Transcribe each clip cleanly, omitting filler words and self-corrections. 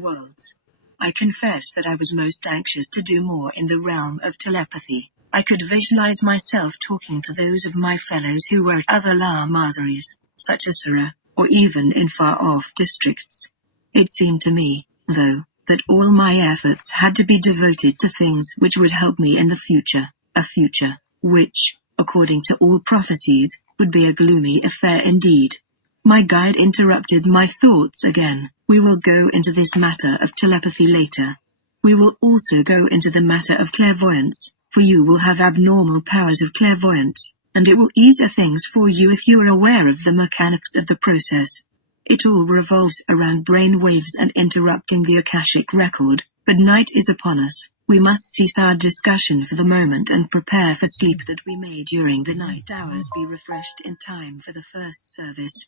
worlds. I confess that I was most anxious to do more in the realm of telepathy. I could visualize myself talking to those of my fellows who were at other Lamazaries, such as Sarah, or even in far-off districts. It seemed to me, though, that all my efforts had to be devoted to things which would help me in the future, a future, which, according to all prophecies, would be a gloomy affair indeed. My guide interrupted my thoughts again. We will go into this matter of telepathy later. We will also go into the matter of clairvoyance, for you will have abnormal powers of clairvoyance, and it will ease things for you if you are aware of the mechanics of the process. It all revolves around brain waves and interrupting the Akashic record, but night is upon us. We must cease our discussion for the moment and prepare for sleep that we may during the night hours be refreshed in time for the first service.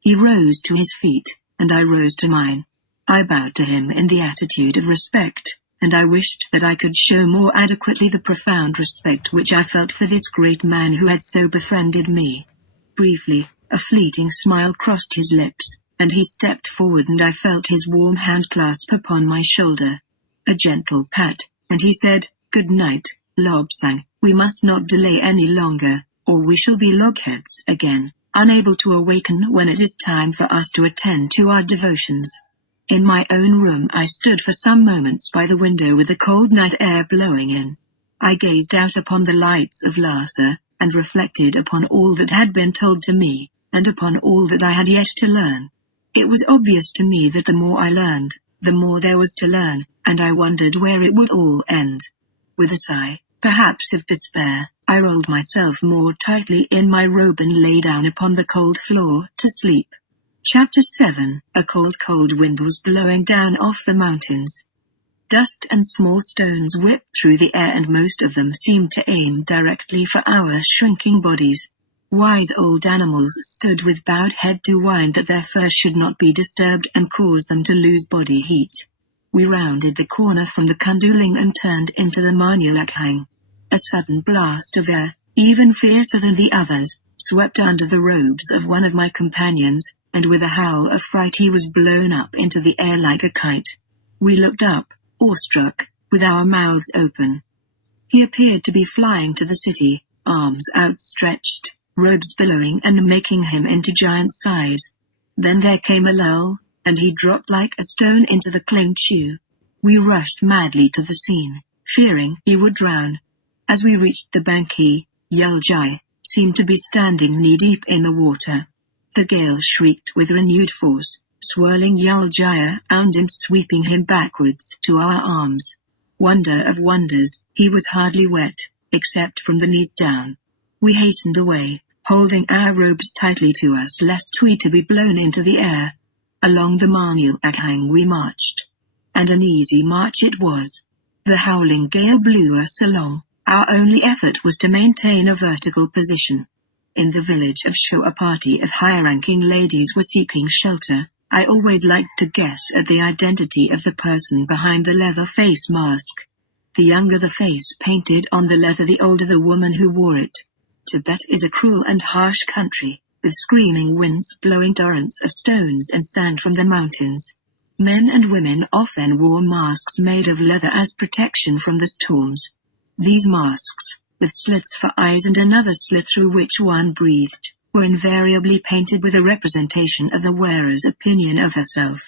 He rose to his feet, and I rose to mine. I bowed to him in the attitude of respect, and I wished that I could show more adequately the profound respect which I felt for this great man who had so befriended me. Briefly, a fleeting smile crossed his lips, and he stepped forward and I felt his warm hand clasp upon my shoulder. A gentle pat, and he said, "Good night, Lobsang, we must not delay any longer, or we shall be logheads again, unable to awaken when it is time for us to attend to our devotions." In my own room I stood for some moments by the window with the cold night air blowing in. I gazed out upon the lights of Lhasa, and reflected upon all that had been told to me, and upon all that I had yet to learn. It was obvious to me that the more I learned, the more there was to learn, and I wondered where it would all end. With a sigh, perhaps of despair, I rolled myself more tightly in my robe and lay down upon the cold floor to sleep. Chapter 7. A cold wind was blowing down off the mountains. Dust and small stones whipped through the air, and most of them seemed to aim directly for our shrinking bodies. Wise old animals stood with bowed head to whine that their fur should not be disturbed and cause them to lose body heat. We rounded the corner from the Kunduling and turned into the Manulakhang. A sudden blast of air, even fiercer than the others, swept under the robes of one of my companions, and with a howl of fright he was blown up into the air like a kite. We looked up, awestruck, with our mouths open. He appeared to be flying to the city, arms outstretched, robes billowing and making him into giant size. Then there came a lull, and he dropped like a stone into the Klingchu. We rushed madly to the scene, fearing he would drown. As we reached the bank he, Yuljai, seemed to be standing knee-deep in the water. The gale shrieked with renewed force, swirling Yuljaya around and sweeping him backwards to our arms. Wonder of wonders, he was hardly wet, except from the knees down. We hastened away, holding our robes tightly to us lest we to be blown into the air. Along the Manulakhang we marched. And an easy march it was. The howling gale blew us along. Our only effort was to maintain a vertical position. In the village of Sho a party of high-ranking ladies were seeking shelter. I always liked to guess at the identity of the person behind the leather face mask. The younger the face painted on the leather, the older the woman who wore it. Tibet is a cruel and harsh country, with screaming winds blowing torrents of stones and sand from the mountains. Men and women often wore masks made of leather as protection from the storms. These masks, with slits for eyes and another slit through which one breathed, were invariably painted with a representation of the wearer's opinion of herself.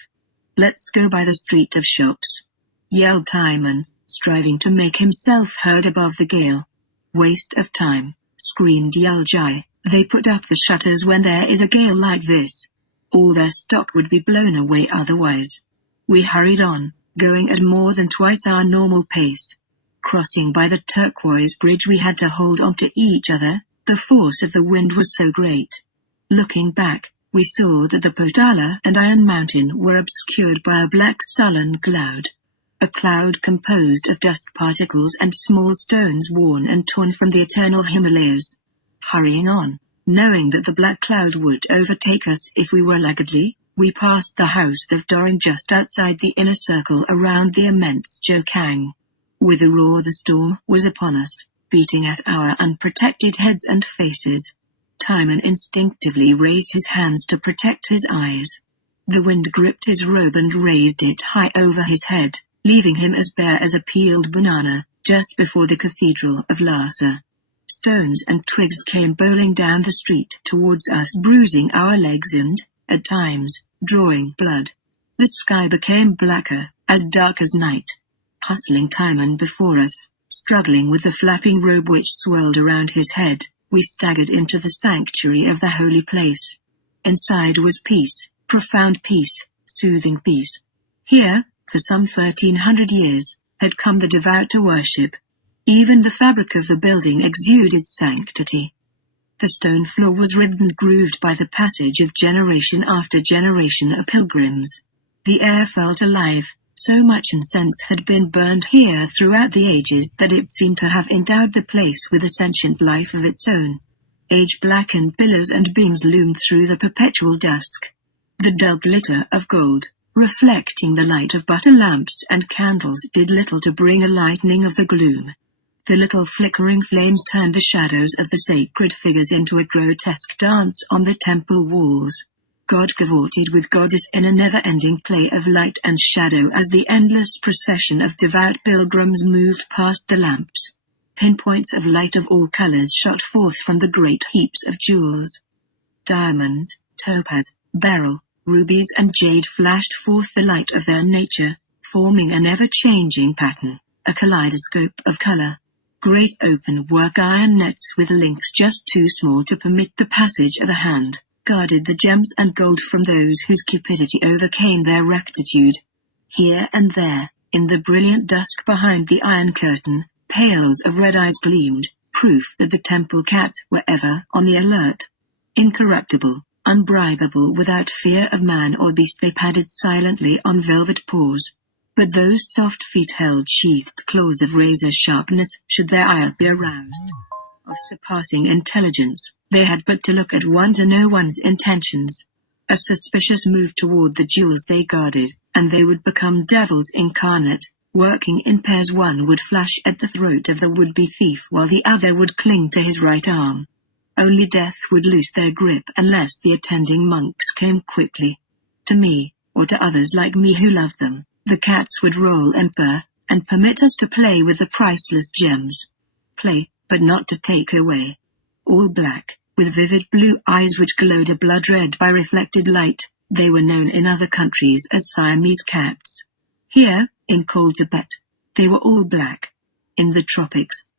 "Let's go by the street of shops," yelled Timon, striving to make himself heard above the gale. "Waste of time," screamed Yuljai. "They put up the shutters when there is a gale like this. All their stock would be blown away otherwise." We hurried on, going at more than twice our normal pace. Crossing by the turquoise bridge we had to hold on to each other, the force of the wind was so great. Looking back, we saw that the Potala and Iron Mountain were obscured by a black sullen cloud. A cloud composed of dust particles and small stones worn and torn from the eternal Himalayas. Hurrying on, knowing that the black cloud would overtake us if we were laggardly, we passed the house of Doring just outside the inner circle around the immense Jokang. With a roar the storm was upon us, beating at our unprotected heads and faces. Timon instinctively raised his hands to protect his eyes. The wind gripped his robe and raised it high over his head, leaving him as bare as a peeled banana, just before the Cathedral of Lhasa. Stones and twigs came bowling down the street towards us, bruising our legs and, at times, drawing blood. The sky became blacker, as dark as night. Hustling Timon before us, struggling with the flapping robe which swirled around his head, we staggered into the sanctuary of the holy place. Inside was peace, profound peace, soothing peace. Here, for some 1300 years, had come the devout to worship. Even the fabric of the building exuded sanctity. The stone floor was ribbed and grooved by the passage of generation after generation of pilgrims. The air felt alive, so much incense had been burned here throughout the ages that it seemed to have endowed the place with a sentient life of its own. Age-blackened pillars and beams loomed through the perpetual dusk. The dull glitter of gold, reflecting the light of butter lamps and candles, did little to bring a lightening of the gloom. The little flickering flames turned the shadows of the sacred figures into a grotesque dance on the temple walls. God cavorted with goddess in a never-ending play of light and shadow as the endless procession of devout pilgrims moved past the lamps. Pinpoints of light of all colors shot forth from the great heaps of jewels. Diamonds, topaz, beryl, rubies and jade flashed forth the light of their nature, forming an ever-changing pattern, a kaleidoscope of color. Great open-work iron nets with links just too small to permit the passage of a hand guarded the gems and gold from those whose cupidity overcame their rectitude. Here and there, in the brilliant dusk behind the iron curtain, pails of red eyes gleamed, proof that the temple cats were ever on the alert. Incorruptible, unbribable, without fear of man or beast, they padded silently on velvet paws. But those soft feet held sheathed claws of razor sharpness should their ire be aroused. Of surpassing intelligence, they had but to look at one to know one's intentions. A suspicious move toward the jewels they guarded, and they would become devils incarnate, working in pairs. One would flash at the throat of the would-be thief while the other would cling to his right arm. Only death would loose their grip unless the attending monks came quickly. To me, or to others like me who loved them, the cats would roll and purr, and permit us to play with the priceless gems. Play, but not to take away. All black, with vivid blue eyes which glowed a blood red by reflected light, they were known in other countries as Siamese cats. Here, in cold Tibet, they were all black. In the tropics,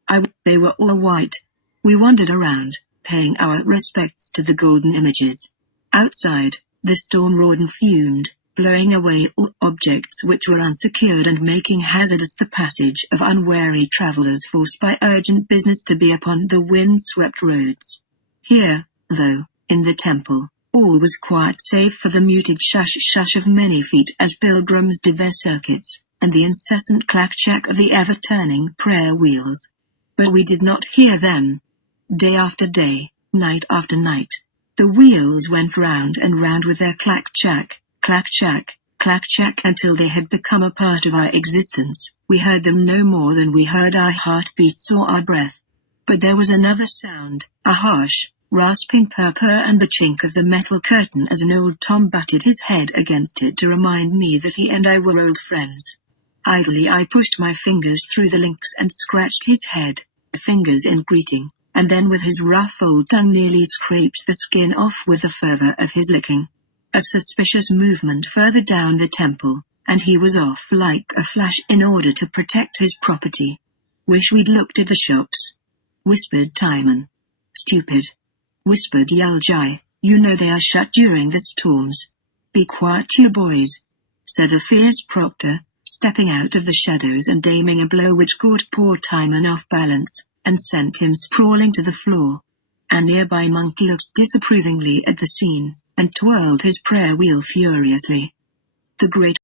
they were all white. We wandered around, paying our respects to the golden images. Outside, the storm roared and fumed, blowing away all objects which were unsecured and making hazardous the passage of unwary travelers forced by urgent business to be upon the wind-swept roads. Here, though, in the temple, all was quiet save for the muted shush-shush of many feet as pilgrims did their circuits, and the incessant clack-chack of the ever-turning prayer wheels. But we did not hear them. Day after day, night after night, the wheels went round and round with their clack-chack, clack-chack, clack-chack until they had become a part of our existence. We heard them no more than we heard our heartbeats or our breath. But there was another sound, a harsh, rasping purr-purr, and the chink of the metal curtain as an old Tom butted his head against it to remind me that he and I were old friends. Idly I pushed my fingers through the links and scratched his head, fingers in greeting, and then with his rough old tongue nearly scraped the skin off with the fervor of his licking. A suspicious movement further down the temple, and he was off like a flash in order to protect his property. Wish we'd looked at the shops, whispered Timon. Stupid, whispered Yuljai, you know they are shut during the storms. Be quiet, you boys, said a fierce proctor, stepping out of the shadows and aiming a blow which caught poor Timon off balance, and sent him sprawling to the floor. A nearby monk looked disapprovingly at the scene, and twirled his prayer wheel furiously. The great